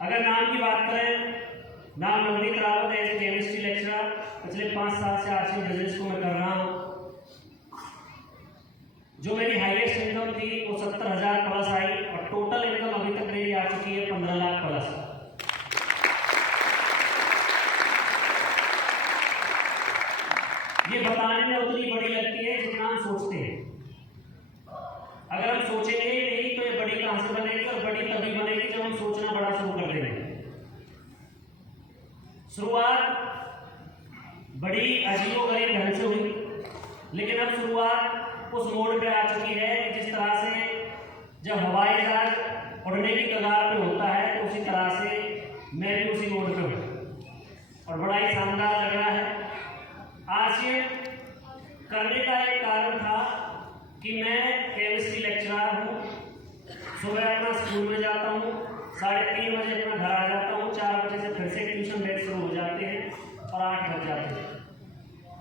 अगर नाम की बात करें, नाम नवनीत रावत है, एज ए केमिस्ट्री लेक्चरर। पिछले 5 साल से आर्ट्स बिजनेस को मैं कर रहा हूँ। जो मेरी हाईएस्ट इनकम थी वो 70,000 प्लस आई और टोटल इनकम अभी तक मेरी आ चुकी है 15 लाख प्लस। ये बताने में उतनी बड़ी लगती है जितना हम सोचते हैं। अगर हम सोचेंगे ही नहीं तो ये बड़ी कहां से बनेगी, और बड़ी तभी बनेगी जब हम सोचना बड़ा शुरू कर देंगे। शुरुआत बड़ी अजीबोगरीब ढंग से हुई, लेकिन अब शुरुआत उस मोड़ पे आ चुकी है कि जिस तरह से जब हवाई जहाज उड़ने की कगार पे होता है तो उसी तरह से मैं भी उसी मोड़ पे हूँ और बड़ा ही शानदार लग रहा है। आज ये करने का एक कारण था कि मैं केमिस्ट्री लेक्चरर हूँ। सुबह अपना स्कूल में जाता हूँ, 3:30 बजे अपना घर आ जाता हूँ, 4 बजे से फिर से ट्यूशन बैच शुरू हो जाते हैं और 8 बज जाते हैं।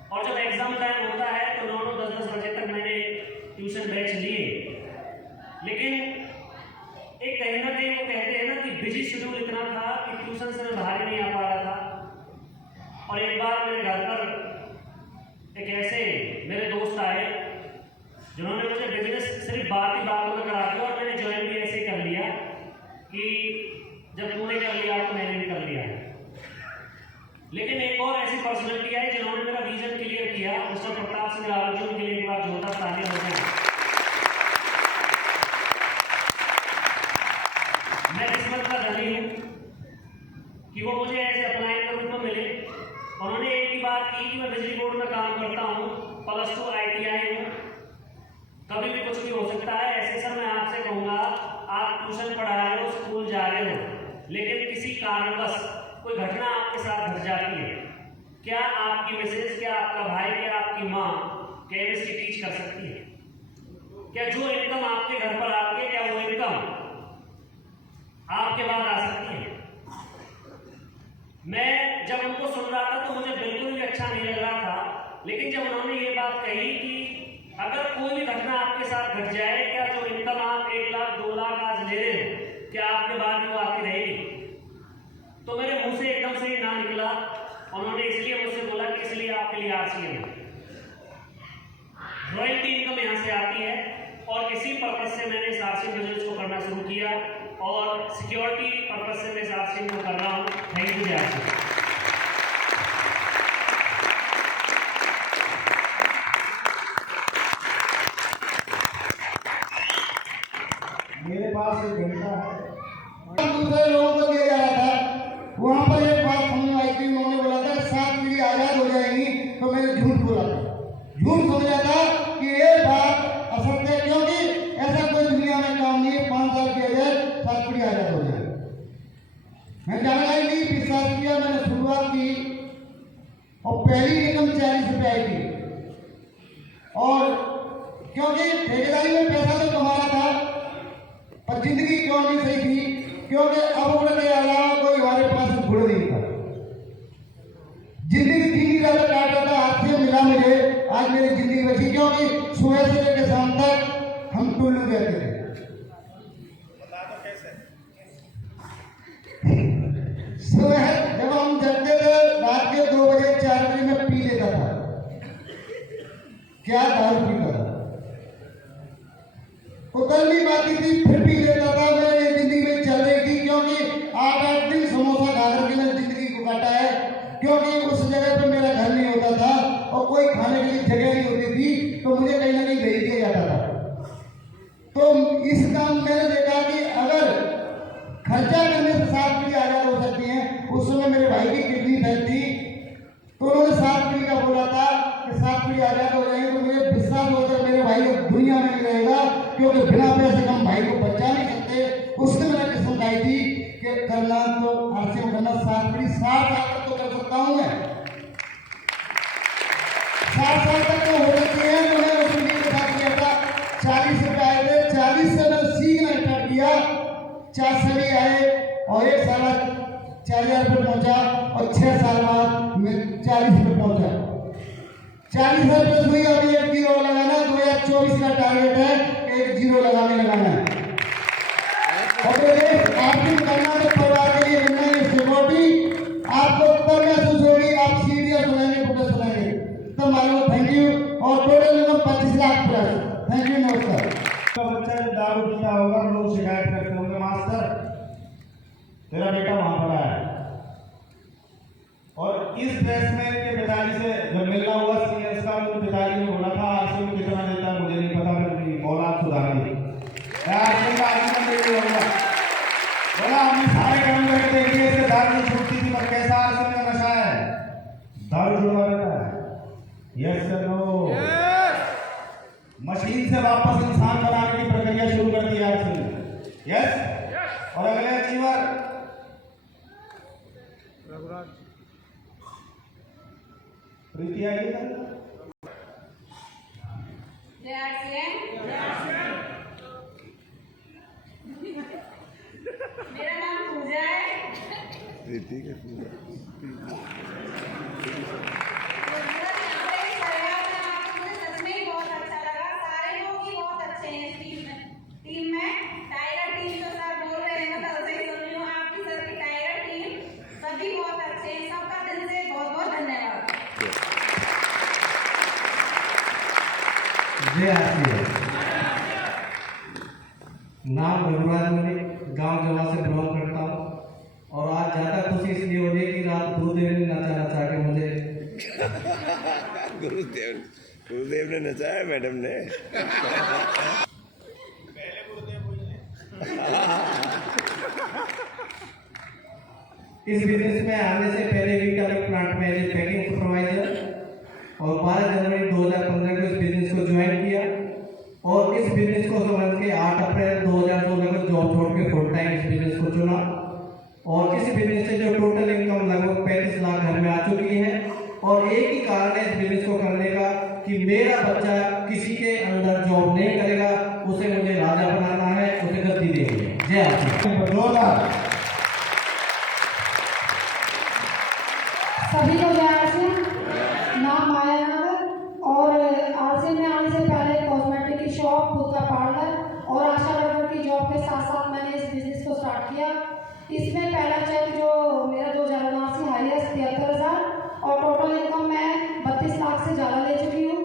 और जब एग्जाम टाइम होता है तो 9-9, 10-10 बजे तक मैंने ट्यूशन बैच लिए। लेकिन एक कहीं ना कहीं वो कहते हैं ना कि बिजी शेड्यूल इतना था कि ट्यूशन से मैं बाहर ही नहीं आ पा रहा था। और एक बार मेरे घर पर एक ऐसे मेरे दोस्त आए जिन्होंने मुझे बिजनेस सिर्फ बात ही बातों में करा दिया, और मैंने ज्वाइन भी ऐसे ही कर लिया कि जब तूने कर लिया तो मैंने भी कर लिया। लेकिन एक और ऐसी पर्सनैलिटी आई जिन्होंने मेरा विजन क्लियर किया। मिस्टर प्रताप सिंह रावत जी, उनके लिए एक बार जोरदार तालियां हो जाए। मैं किस्मत का धनी हूँ कि वो मुझे ऐसे अपलाइन के रूप में मिले। उन्होंने एक ही बात की कि मैं बिजली बोर्ड में काम करता हूँ, +2 ITI हूँ, कभी भी कुछ भी हो सकता है। ऐसे सर मैं आपसे कहूँगा, आप ट्यूशन पढ़ा रहे हो, स्कूल जा रहे हो, लेकिन किसी कारणवश कोई घटना आपके साथ घट जाती है, क्या आपकी मिसेज, क्या आपका भाई, क्या आपकी माँ केमिस्ट्री टीच कर सकती है? क्या जो इनकम आपके घर पर आती है, क्या वो इनकम आपके बाद आ सकती है? मैं जब उनको सुन रहा था तो मुझे बिल्कुल भी अच्छा नहीं लग रहा था, लेकिन जब उन्होंने ये बात कही कि अगर कोई भी घटना आपके साथ घट जाए, क्या जो इनकम आप 1 लाख 2 लाख आज ले रहे हैं, क्या आपके बाद वो आती रहेगी? तो मेरे मुंह से एकदम से ही ना निकला। उन्होंने इसलिए मुझसे बोला कि इसलिए आपके लिए RCM है, रॉयल्टी इनकम यहाँ से आती है। और इसी पर्पज से मैंने इस RCM बिजनेस को करना शुरू किया और सिक्योरिटी पर्पज से मैं इस RCM को कर रहा हूँ। Thank you RCM। मेरे पास एक घंटा है, दूसरे लोगों को दिया जा रहा था। वहाँ पर एक बात समझ आई थी, उन्होंने बोला था 7 पीढ़ी आजाद हो जाएंगी, तो मैंने झूठ बोला था। झूठ समझा था कि ये बात असत्य है, क्योंकि ऐसा कोई दुनिया में काम नहीं है 5 साल की आजाद 7 पीढ़ी आजाद हो जाए। मैं जानना ही नहीं, विश्वास किया, मैंने शुरुआत की और पहली इनकम 40 रुपये आई थी। और क्योंकि ठेकेदारी में पैसा तो कमा रहा था, पर जिंदगी क्यों नहीं सही थी, क्योंकि अब के अलावा कोई हमारे पास गुण नहीं था। जिंदगी 3 ही रात काट रहा था, हाथ से मिला मुझे, आज मेरी जिंदगी बची, क्योंकि सुबह से लेकर शाम तक हम टुल्लू रहते थे। सुबह जब हम जगते थे रात के 2 बजे 4 बजे में पी लेता था, क्या दारू पीता था, उतरनी बाती थी, फिर पी लेता था। मेरी जिंदगी में चल रही थी, क्योंकि 8-8 दिन समोसा खा करके मैंने जिंदगी को काटा है, क्योंकि उस जगह पर मेरा घर नहीं होता था और कोई खाने के लिए जगह नहीं होती थी, तो मुझे कहीं ना कहीं भेज दिया जाता था। तो इस काम मैंने देखा कि अगर खर्चा करने से 7 पीढ़ी आजाद हो सकती है। उस समय मेरे भाई की किडनी फेल थी, तो उन्होंने 7 पीढ़ी का बोला था कि 7 पीढ़ी आजाद हो जाएंगे, तो मुझे विश्वास होता है मेरे भाई को दुनिया में नहीं रहेगा, क्योंकि बिना पैसे हम भाई को बचा नहीं सकते। उसने मैंने किस्म खाई थी कि करना तो RCM करना 7 पीढ़ी 60 साल तक तो कर सकता हूँ मैं, 60 साल तक तो हो सकती है। तो मैंने उस पीढ़ी के साथ किया था, 40 रुपये आए थे, 40 से मैंने सीखना स्टार्ट किया। 4 सभी आए और 1 साल 4000 रुपये पहुंचा, और 6 साल बाद मैं 40 रुपये पहुंचा। 40,000 रुपये हुई। अभी 1 जीरो लगाना, 2024 का टारगेट है, 1 जीरो लगाना है। और आर्थिक करना तो परिवार के लिए नमस्कार। का बच्चा जब दारू पीता होगा लोग शिकायत करते होंगे, मास्टर तेरा बेटा वहां पर आया है। और इस ड्रेस में इनके पिताजी से जब मिलना हुआ सीनियर्स का, तो पिताजी ने बोला था आरसी में कितना देता है मुझे नहीं पता, मेरी औलाद सुधार दी। आरसी का आजीवन दे दिया होगा। बोला हमने सारे कर्म करके देख लिए, इससे दारू नहीं छूटती थी, पर कैसा आरसी में नशा है, दारू छुड़वा देता है। यस सर नो, मशीन से वापस इंसान बनाने की प्रक्रिया शुरू कर दी आरसी ने। यस। और अगले अचीवर प्रीति आइए ना। मेरा नाम पूजा है। प्रीति के मुझे सच में ही बहुत अच्छा लगा। सारे लोग ही बहुत अच्छे हैं इस टीम में। टाइगर टीम जो सर बोल रहे हैं, मैं कल से ही सुन रही हूँ आपकी सर की टाइगर टीम, सभी बहुत अच्छे हैं। सबका दिल से बहुत बहुत धन्यवाद। जय आरसी। नाम रघुराज मलिक, गांव जवा से बिलोंग करता हूँ। और आज ज़्यादा खुशी इसलिए हो रही है कि रात गुरुदेव ने नचा के मुझे गुरुदेव ने नचाया मैडम ने। इस बिजनेस में आने से पहले वीटा प्लांट में एज पैकिंग सुपरवाइजर, और 12 जनवरी 2015 को इस बिजनेस को ज्वाइन किया। और इस बिजनेस को समझ के 8 अप्रैल 2016 को जॉब छोड़ के फुल टाइम इस बिजनेस को चुना। और इस बिजनेस से जो टोटल इनकम लगभग 35 लाख घर में आ चुकी है। और एक ही कारण है इस बिजनेस को करने का कि मेरा बच्चा किसी के अंदर जॉब नहीं करेगा, उसे मुझे राजा बनाना है, उसे गद्दी देनी है। जय आरसी। सभी को जय आरसी। नाम माया नागर, और आरसी में आने से पहले कॉस्मेटिक की शॉप, खुद का पार्लर और आशा वर्कर की जॉब के साथ साथ मैंने इस बिजनेस को स्टार्ट किया। इसमें पहला चेक जो मेरा 2089 हाईएस्ट 73,000, और टोटल इनकम मैं 32 लाख से ज़्यादा ले चुकी हूँ।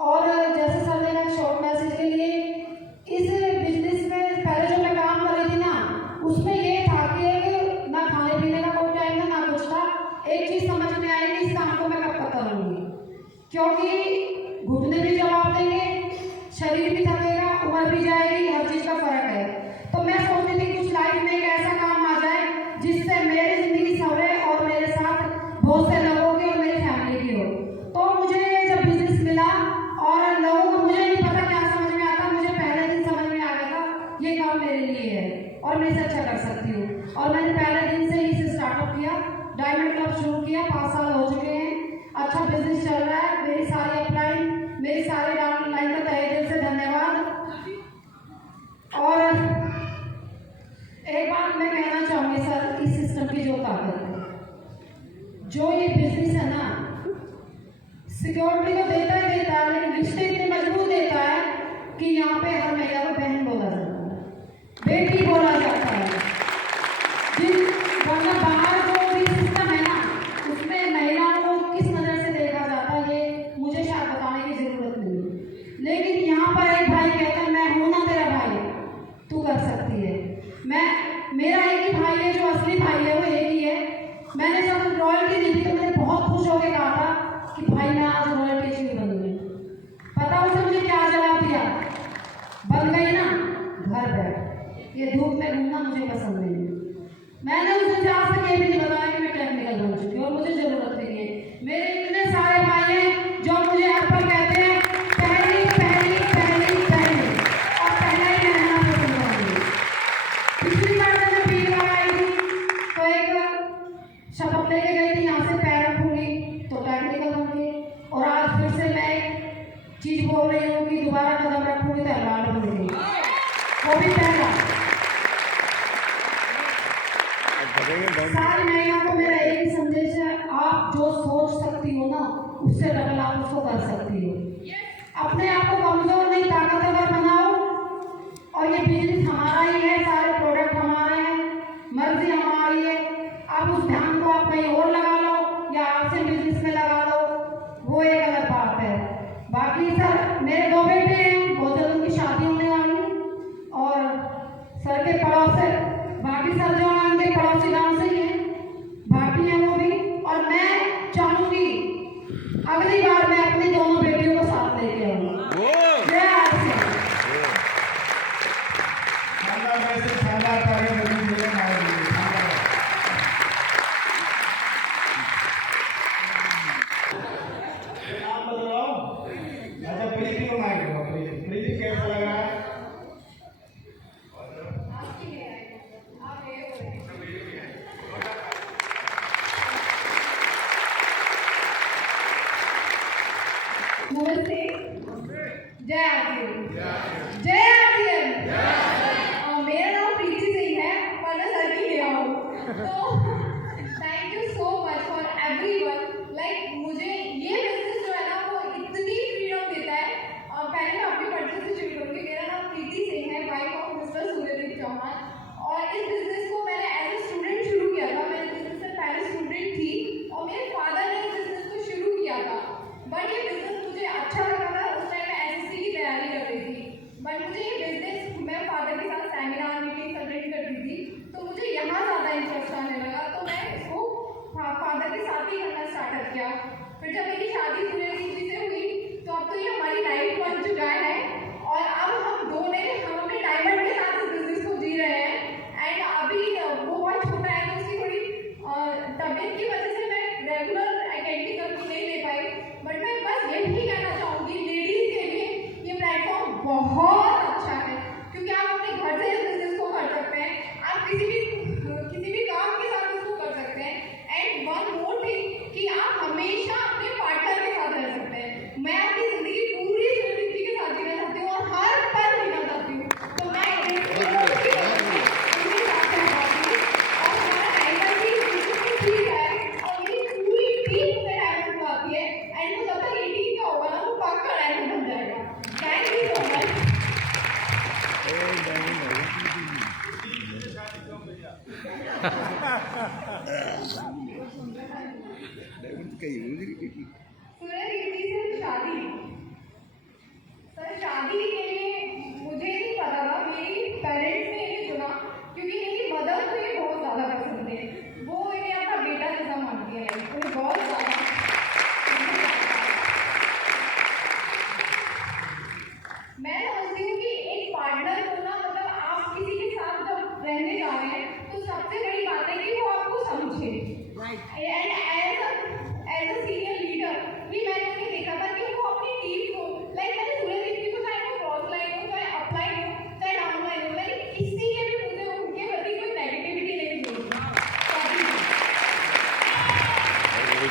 और जैसे सर ने कहा शॉर्ट मैसेज के लिए, इस बिजनेस में पहले जो मैं काम कर रही थी ना, उसमें ये था कि ना खाने पीने का कोई टाइम ना कुछ था। एक चीज़ समझ में आई कि इस काम को मैं कब तक करूँगी, क्योंकि घुटने भी जवाब देंगे, शरीर भी थकेगा, उम्र भी जाएगी, हर चीज़ का फर्क है। तो मैं सोच रही थी कुछ लाइफ में एक ऐसा काम आ जाए जिससे मेरी जिंदगी संवरे और मेरे साथ बहुत से लोगों की और मेरी फैमिली की हो। तो मुझे जब बिजनेस मिला और लोगों को, मुझे नहीं पता क्या समझ में आता, मुझे पहले दिन समझ में आ गया था ये काम मेरे लिए है और मैं इसे अच्छा कर सकती हूँ। और मैंने पहले दिन से ही इसे स्टार्टअप किया, डायमंड क्लब शुरू किया, 5 साल हो चुके हैं, अच्छा बिजनेस चल रहा है। मेरी सारी अपलाइन, मेरी सारी डाउनलाइन का तहे दिल से धन्यवाद। और एक बात मैं कहना चाहूँगी सर, इस सिस्टम की जो ताकत है, जो ये बिजनेस है ना, सिक्योरिटी तो देता ही देता है, लेकिन रिश्ते इतने मजबूत देता है कि यहाँ पे हर महिला को बहन बोला जाता है, बेटी बोला जाता है। वरना बाहर जो भी सिस्टम है ना, उसमें महिलाओं को किस नज़र से देखा जाता है ये मुझे शायद बताने की ज़रूरत नहीं है। लेकिन यहाँ पर एक भाई कहता है मैं हूँ ना तेरा भाई, तू कर सकती है। मेरा एक ही भाई है, जो असली भाई है वो एक ही है। मैंने जब रॉयल्टी दी थी तो मैंने बहुत खुश होकर कहा था कि भाई मैं आज रॉयल्टी क्यों बन गई। पता उसने मुझे क्या जवाब दिया? बन गई ना, घर बैठ, ये धूप में घूमना मुझे पसंद नहीं है। मैंने उसे आज तक ये भी नहीं बताया कि मैं टेक्निकल बन चुकी हूँ और मुझे जरूरत नहीं है। मेरे इतने सारे भाई हैं जो मुझे हर पल कहते हैं पहली पहली पहली पहली, और पहला ही रहना पसंद करूँगी। पिछली बार जब मैं बीच बार आई थी तो एक शपथ लेके गई थी, यहाँ से पैर रखूंगी तो टेक्निकल बनूंगी, और आज फिर से मैं एक चीज बोल रही हूँ कि दोबारा कदम रखूंगी तो एडवांस बनूंगी, वो भी पहला। सारी महिलाओं को मेरा एक ही संदेश है, आप जो सोच सकती हो ना, उससे डबल आप उसको कर सकती हो। अपने आप को कमजोर नहीं, ताकतवर बनाओ। और ये बिजनेस हमारा ही है, सारे प्रोडक्ट हमारे हैं, मर्जी हमारी है। आप उस ध्यान को आप कहीं और लगा लो या आपसे बिजनेस में लगा लो, वो एक अलग बात है। बाकी सर मेरे 2 बेटे हैं, बहुत जल्द उनकी शादी पड़ोस भाटी सर जो हैं उनके पड़ोसी गांव से ही हैं, भाटी हैं वो भी। और मैं चाहूंगी अगली बार मैं अपनी दोनों बेटियों को साथ लेके आऊंगी। जय आरसी। शानदार वैसे शानदार कार्य करने के लिए शानदार। आप बताओ, अच्छा प्रीति को मार दो। प्रीति कैसा लगा? नमस्ते। जय आरसीएम। जय आरसीएम। मेरा नाम प्रीति सिंह है और मैं सर की गया हूँ। तो thank you so much for everyone. Like मुझे ये बिजनेस जो है ना वो इतनी फ्रीडम देता है। पहले मैं अपनी परिचय से शुरू करूँगी। मेरा नाम प्रीति सिंह है, wife of mister Suryadeep Chauhan. और इस बिजनेस को मैंने एज ए स्टूडेंट शुरू किया था। मैं इस बिजनेस से पहले स्टूडेंट थी और मेरे फादर ने इस बिजनेस को शुरू किया था। बट ये बिजनेस मुझे अच्छा लगा था। उस टाइम मैं एसएससी की तैयारी कर रही थी। बट मुझे ये बिजनेस, मैं फादर के साथ सेमिनार मीटिंग अटेंड करती थी, तो मुझे यहाँ ज़्यादा इंटरेस्ट आने लगा। तो मैं इसको फादर के साथ ही करना स्टार्ट किया। फिर जब मेरी शादी सूर्यदीप जी से हुई तो अब तो ये हमारी लाइफ बन चुका है। और अब हम अपने डायमंड के साथ इस बिजनेस को जी रहे हैं। एंड अभी वो बहुत छोटा है तो उसकी थोड़ी तबीयत की वजह से मैं रेगुलर एकेडमिक वर्क नहीं ले पाई। बट मैं बस यही कहना चाहूँगी लेडीज के लिए ये प्लेटफॉर्म बहुत अच्छा है, क्योंकि आप अपने घर से इस बिजनेस को कर सकते हैं। आप किसी भी काम के साथ इसको कर सकते हैं। एंड वन मोर थिंग कि आप हमेशा अपने पार्टनर के साथ रह सकते हैं। मैं अपनी जिंदगी पूरी सूर्यदीप जी के साथ जीना चाहती हूँ और हर पल जीना चाहती हूँ। तो मैं उनके साथ रहूंगी और हमारा डायमंड भी बिल्कुल ठीक है और मेरी पूरी टीम मुझे डायमंड को आती है। एंड वो जब तक 18 का होगा ना वो पक्का डायमंड बन जाएगा। Thank you so much. Suryadeep ji से शादी के लिए मुझे नहीं पता था। मेरी पेरेंट्स ने इन्हें चुना क्योंकि इनकी मदर को ये बहुत ज़्यादा पसंद है। वो इन्हें अपना बेटा जैसा मानती है। उन्हें बहुत ज़्यादा मैं समझती हूँ कि एक पार्टनर को ना, मतलब आप किसी के साथ जब रहने जा रहे हैं तो सबसे बड़ी बात है कि वो आपको समझे। And as a senior leader भी मैंने उन्हें देखा था कि वो अपनी टीम को, लाइक मैंने सूर्यदीप जी को, चाहे वो क्रॉस लाइन हो, चाहे अपलाइन हो, चाहे डाउन लाइन हो, मैंने किसी के भी मुझे उनके प्रति कोई नेगेटिविटी नहीं दी।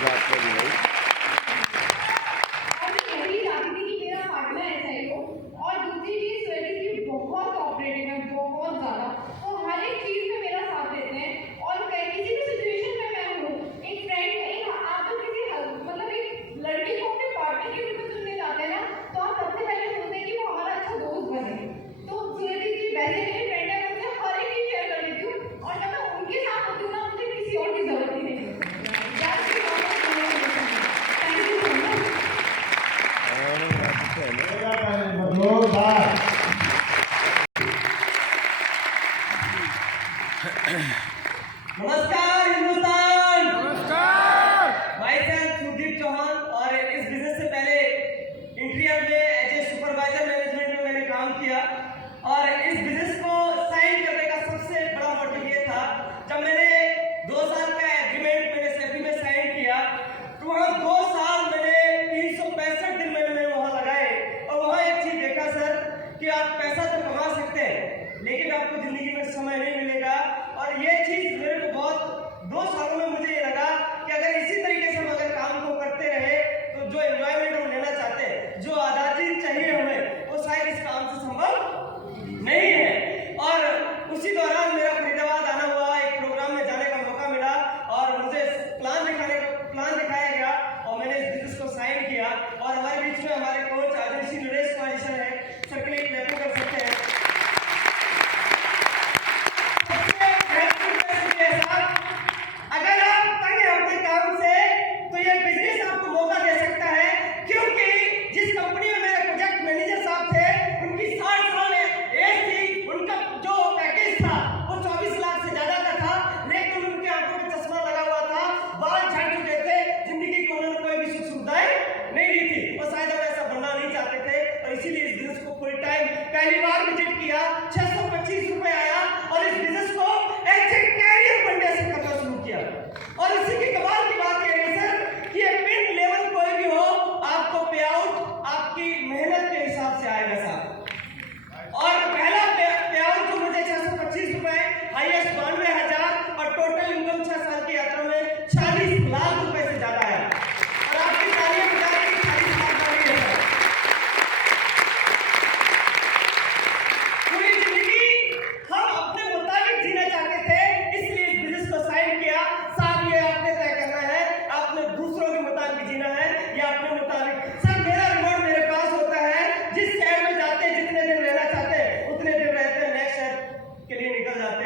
बात कर भाई। और मैं यही चाहती थी कि मेरा पार्टनर ऐसा ही हो। और दूसरी चीज, सूर्यदीप जी बहुत कोऑपरेटिव है, बहुत ज़्यादा। वो हर एक चीज़ में मेरा साथ देते हैं। और किसी भी सिचुएशन में मैं हूँ, एक फ्रेंड, आप जब किसी मतलब एक लड़की को अपने पार्टनर के रूप में चुनने जाते हैं ना, तो आप सबसे पहले सोचते हैं कि वो हमारा अच्छा दोस्त बने। तो सूर्यदीप जी वैसे मेरे फ्रेंड है, मुझे हर एक चीज़ शेयर कर लेती हूँ। और जब मैं उनके साथ होती हूँ ना, मुझे किसी और की जरूरत ही नहीं होती। Thank you so much. जोरदार। नमस्कार हिंदुस्तान। नमस्कार। भाई साहब सुदीप चौहान। और इस बिजनेस से पहले इंटीरियर में एज ए सुपरवाइजर मैनेजमेंट में मैंने काम किया। और इस बिजनेस को साइन करने का सबसे बड़ा मोटिव ये था, जब मैंने 2 साल का एग्रीमेंट मैंने सेफी में साइन किया तो वहाँ 2 साल मैंने 365 दिन मैंने वहाँ लगाए। और वहाँ एक चीज देखा सर कि आप पैसा तो कमा सकते हैं लेकिन आपको जिंदगी में समय नहीं मिलेगा। और ये चीज मेरे को बहुत 2 सालों में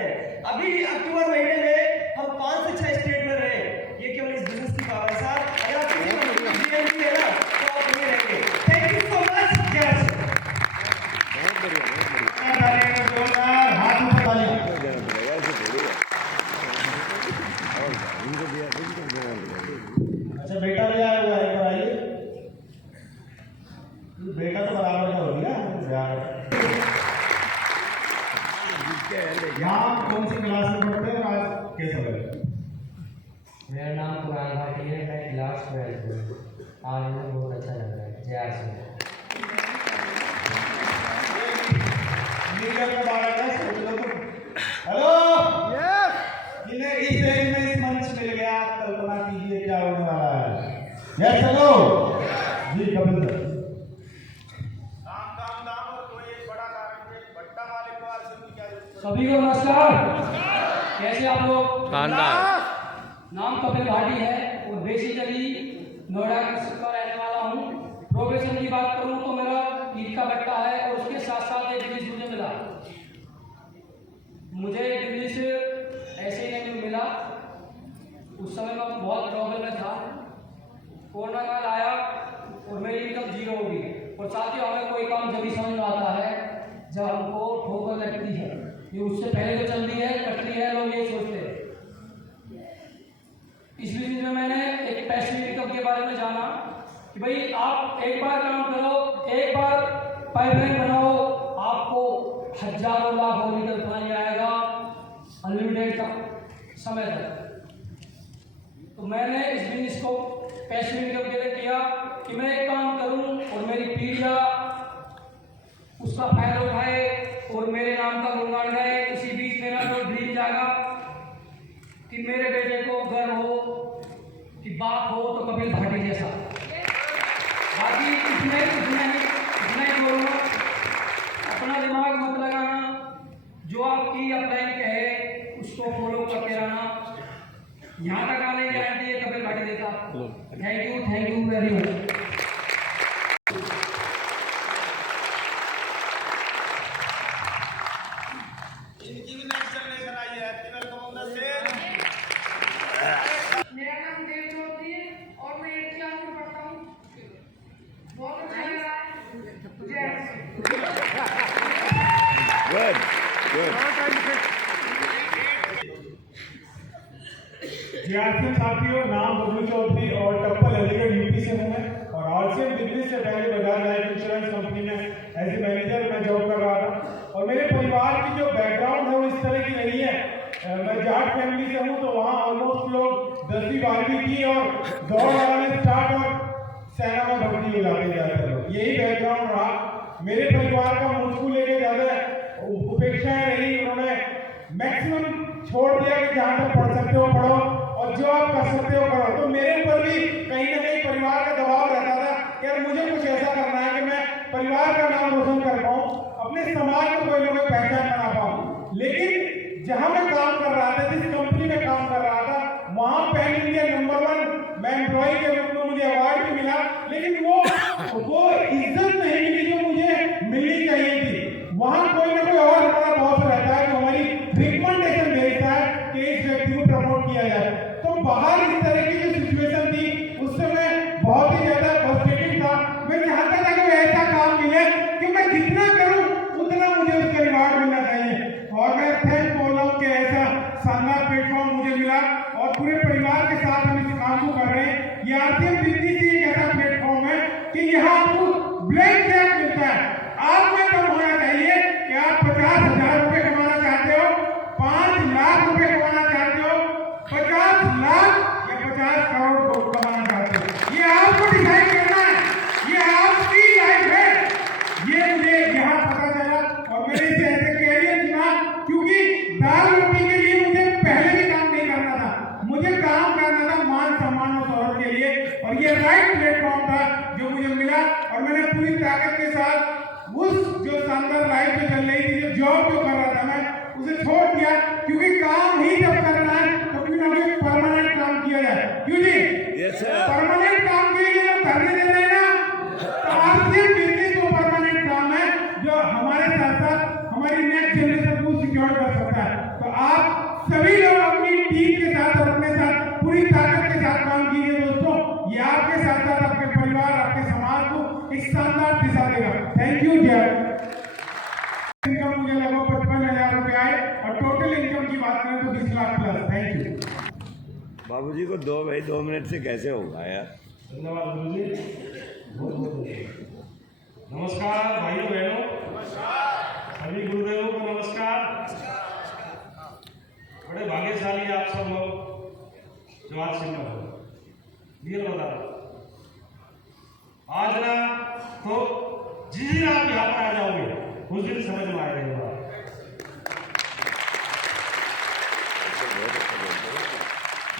हैं। अभी अक्टूबर महीने में हम 5 से 6 स्टेट में रहे। ये केवल इस बिजनेस की पावर है साहब। अगर आप किसी का GMP है ना तो आप वहीं रहेंगे। Thank you so much. बहुत बढ़िया, बहुत बढ़िया। तालियां जोरदार, हाथ ऊपर तालियां। देना पड़ेगा, ऐसे थोड़ी है। और इनको दिया, इनको देना पड़ेगा। अच्छा बेटा भी आया हुआ है, एक बार आइए। बेटा तो बराबर का हो गया। यहाँ कौन सी क्लास में पढ़ते हैं और आज कैसा लगा? मेरा नाम कुरान भाटी है, मैं क्लास 12 में। आज मुझे बहुत अच्छा लग रहा है। जय आर मीडिया का बालक है, सोच लो तुम। हेलो जिन्हें इस एज में इस मंच मिल गया, कल्पना कीजिए क्या होने वाला है। यस हेलो जी कपिल सर। सभी को नमस्कार। कैसे आप लोग? शानदार। नाम कपिल भाटी है और बेसिकली नोएडा का रहने वाला हूँ। प्रोफेशन की बात करूँ तो मेरा ईद का बट्टा है और उसके साथ साथ एक बिजनेस मुझे मिला। मुझे बिजनेस ऐसे ही नहीं मिला, उस समय मैं बहुत प्रॉब्लम में था। कोरोना काल आया और मेरी इनकम 0 हो गई। और साथियों, हमें कोई काम जब भी समझ में आता है जब हमको ठोकर लगती है। ये उससे पहले तो चल रही है, कट रही है, लोग ये सोचते हैं। इस बिजनेस में मैंने एक पैसिव इनकम के बारे में जाना कि भाई आप एक बार काम करो, एक बार पाइपलाइन बनाओ, आपको हजारों लाखों लीटर पानी आएगा अनलिमिटेड का समय तक। तो मैंने इस बिजनेस को पैसिव इनकम के लिए किया कि मैं एक काम करूं और मेरी पीढ़ियां उसका फायदा उठाए और मेरे नाम का गुणगान गाए। इसी बीच मेरा जो ड्रीम जागा कि मेरे बेटे को गर्व हो कि बाप हो तो कपिल भाटी जैसा। बाकी इतना ही बोलूँगा, अपना दिमाग मत लगाना, जो आपकी अपलाइन कहे उसको फॉलो करते रहना। यहाँ तक आने की गारंटी है कपिल भाटी देता। Thank you very much. मेरा नाम देव चौधरी है और मैं 8th क्लास में पढ़ता हूँ। बहुत अच्छा लग रहा है। Good good. जियारसिन साथियों, नाम बबलू चौधरी और टप्पल अलीगढ़ यूपी से हूँ मैं। और आरसीएम बिजनेस से पहले बजाज लाइफ इंश्योरेंस कंपनी में एज ए मैनेजर मैं जॉब कर रहा था। और मेरे परिवार की जो बैकग्राउंड है वो इस तरह की नहीं है। मैं जाट फैमिली से हूँ, तो वहाँ ऑलमोस्ट लोग 10वीं 12वीं की और दौड़ लगाने स्टार्ट और सेना में भर्ती हो जाते लोग। यही बैकग्राउंड रहा। मेरे परिवार का मुझको लेके ज़्यादा उपेक्षाएं रही। उन्होंने मैक्सिमम छोड़ दिया कि जहाँ तक पढ़ सकते हो पढ़ो और जो आप कर सकते हो करो। तो मेरे ऊपर भी कहीं ना कहीं परिवार का दबाव रहता था कि यार मुझे कुछ ऐसा करना है कि मैं परिवार का नाम रोशन कर पाऊँ, अपने समाज में कोई ना कोई पहचान बना पाऊँ। लेकिन जहां मैं काम कर रहा था, जिस कंपनी में काम कर रहा था, वहां पैन इंडिया नंबर 1 मैं एम्प्लॉय के रूप में मुझे अवार्ड भी मिला, लेकिन वो इज्जत नहीं मिली जो मुझे मिलनी चाहिए थी। वहां कोई ना कोई और हमारा बॉस रहता है जो हमारी रिकमेंडेशन भेजता है कि इस व्यक्ति को प्रमोट किया जाए। तो बाहर इस तरह की जो सिचुएशन थी उससे मैं बहुत ही ज्यादा फ्रस्ट्रेटेड था। मैं चाहता था कि ऐसा काम मिले कि मैं जितना करूं उतना मुझे उसका रिवार्ड मिलना चाहिए। और मैं थैंक बोल रहा हूँ कि ऐसा शानदार प्लेटफॉर्म मुझे मिला और पूरे परिवार के साथ हम इस काम को कर रहे हैं। ये आरसीएम बिजनेस ही एक ऐसा प्लेटफॉर्म है कि यहाँ आपको ब्लैक सभी लोग अपनी टीम के साथ और अपने साथ पूरी ताकत के साथ काम कीजिए दोस्तों। ये आपके साथ साथ आपके परिवार, आपके समाज को एक शानदार दिशा देगा। Thank you. जय। इनकम मुझे लगभग 55,000 रुपये आए और टोटल इनकम की बात करें तो 20 लाख प्लस। Thank you. बाबूजी को 2 मिनट से कैसे होगा यार। धन्यवाद गुरु जी, बहुत बहुत नमस्कार भाइयों बहनों, सभी गुरुदेवों को नमस्कार। बड़े भाग्यशाली आप सब लोग जो आज सिंह हो। क्लियर बता रहा आज ना तो जिस दिन आप यहाँ पर आ जाओगे उस दिन समझ में आएगा।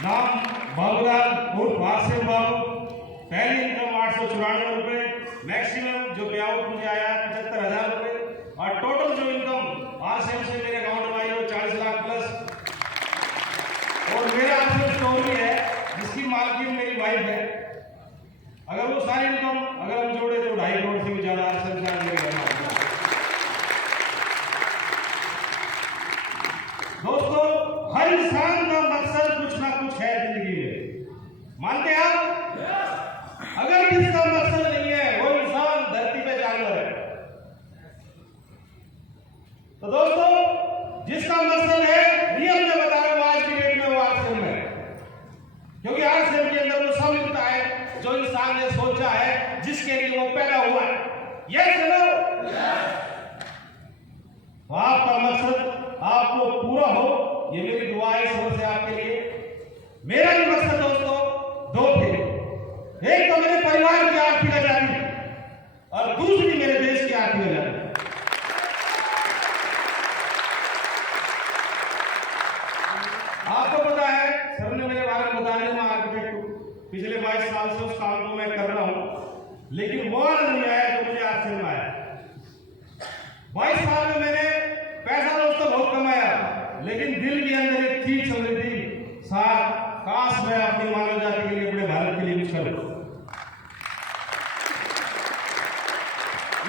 नाम बाबूलाल उर्फ वासिम बाबू। पहली इनकम 894 रुपये, मैक्सिमम जो पे आउट मुझे आया 75,000 रुपये और टोटल जो इनकम आरसीएम से मेरे अकाउंट में आई वो 40 लाख प्लस। और मेरा आरसीएम स्टोर भी है जिसकी मालकिन मेरी वाइफ है। अगर वो सारी इनकम अगर हम जोड़े तो 2.5 करोड़ से भी ज्यादा आरसीएम चार्ज मेरे घर में। दोस्तों, हर इंसान का मकसद कुछ ना कुछ है जिंदगी में, मानते हैं आप? अगर किसका मकसद नहीं है वो इंसान धरती पे जानवर है। तो दोस्तों, जिसका मकसद है रियल में बता रहा हूं आज की डेट में वो आरसीएम है, क्योंकि आरसीएम के अंदर वो सब मिलता है जो इंसान ने सोचा है, जिसके लिए वो पैदा हुआ है। ये चलो तो आपका मकसद आपको पूरा हो, ये मेरी दुआ है सब से आपके लिए। मेरा भी मकसद दोस्तों 2 थे। एक तो मेरे परिवार की आर्थिक आजादी और दूसरी मेरे देश की आर्थिक आजादी। आपको पता है, सर ने मेरे बारे में बता दिया, मैं आर्किटेक्ट हूं। पिछले 22 साल से उस काम को मैं कर रहा हूं, लेकिन वो नहीं आया तो मुझे आज से आया। 22 साल में मैंने पैसा दोस्तों बहुत कमाया, लेकिन दिल के अंदर एक चीज चल रही थी, साथ काश मैं अपनी मानव जाति के लिए, अपने भारत के लिए कुछ करूं।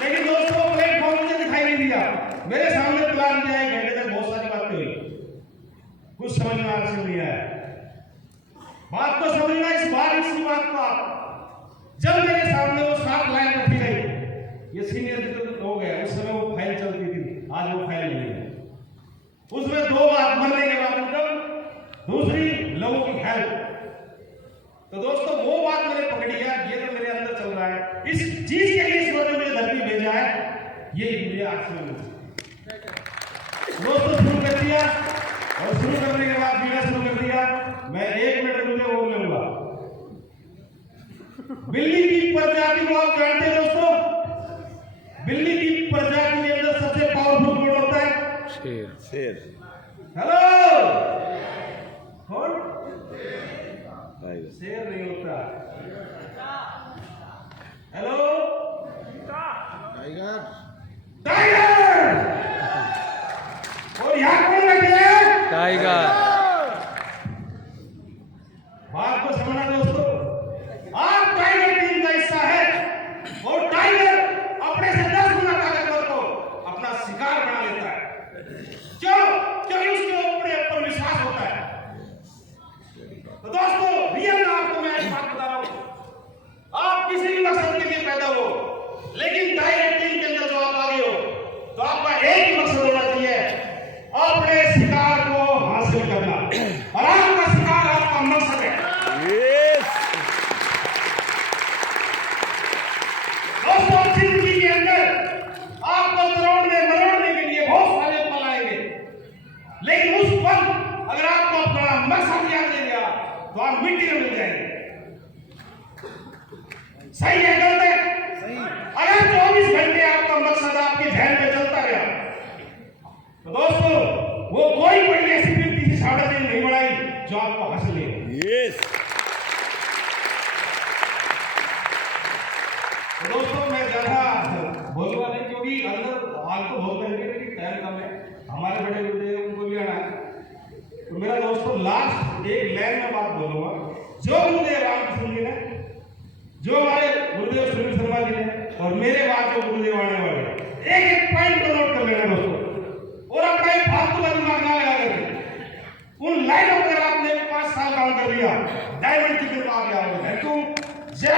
लेकिन दोस्तों प्लेटफॉर्म मुझे दिखाई नहीं दिया। मेरे सामने प्लान किया, 1 घंटे तक बहुत सारी बातें हुई, कुछ समझ में आज से नहीं आया। बात को समझना, इस बार इसी बात को आप जब मेरे सामने वो 7 लाइन रखी गई, ये सीनियर सिटीजन हो गया, उस समय वो फाइल चलती थी, आज वो फाइल नहीं है। उसमें 2 बात, मरने के बाद इनकम, दूसरी लोगों की हेल्प। तो दोस्तों वो बात मैंने पकड़ी है, ये तो मेरे अंदर चल रहा है। इस चीज के लिए ईश्वर ने मुझे धरती भेजा है, यही मुझे आशीर्वाद दोस्तों शुरू कर दिया। और शुरू करने के बाद बीना शुरू कर दिया। मैं 1 मिनट मुझे और लूंगा। बिल्ली की प्रजाति को आप जानते हैं दोस्तों? बिल्ली की प्रजाति के अंदर सबसे पावरफुल कौन होता है? शेर। शेर। हेलो, कौन? शेर नहीं होता। Hello, tiger. टाइगर। और यहाँ कौन बैठे हैं? टाइगर। बात को समझना दोस्तों, आप टाइगर टीम का हिस्सा है और टाइगर अपने से 10 गुना ताकतवर को अपना शिकार बना लेता है। क्यों? क्योंकि उसके ऊपर विश्वास होता है। तो दोस्तों रियल में आपको मैं एक बात बता रहा हूं, आप किसी भी मकसद के लिए पैदा हो, लेकिन टाइगर टीम के अंदर जो आप आगे हो तो आपका एक ही मकसद होना चाहिए, अपने शिकार को हासिल करना। और आपका शिकार आपका मकसद है। दोस्तों जिंदगी के अंदर आपको मरोड़ने के लिए बहुत सारे पल आएंगे, लेकिन उस पल अगर आपको अपना मकसद याद नहीं गया तो आप मिट्टी में मिल जाएंगे। सही है गलत है? सही। अगर 24 घंटे आपका मकसद आपके ध्यान में चलता गया तो दोस्तों वो कोई बड़ी ऐसी व्यक्ति की साढ़े दिन नहीं बढ़ाई जो आपको हासिल नहीं। यस। तो दोस्तों मैं ज्यादा बोलूंगा नहीं, क्योंकि अंदर हाल तो बहुत करेंगे, लेकिन टाइम कम है। हमारे बड़े गुरुदेव उनको भी आना है। तो मेरा दोस्तों लास्ट एक लाइन में बात बोलूंगा, जो गुरुदेव रामकृष्ण जी ने, जो हमारे गुरुदेव सुनील शर्मा जी ने, और मेरे बाद जो गुरुदेव आने वाले, एक एक पॉइंट को नोट कर लेना दोस्तों, और अपना एक फालतू का दिमाग ना लगा करके कर दिया, डायमंड चिकन का आ गया, तुम जय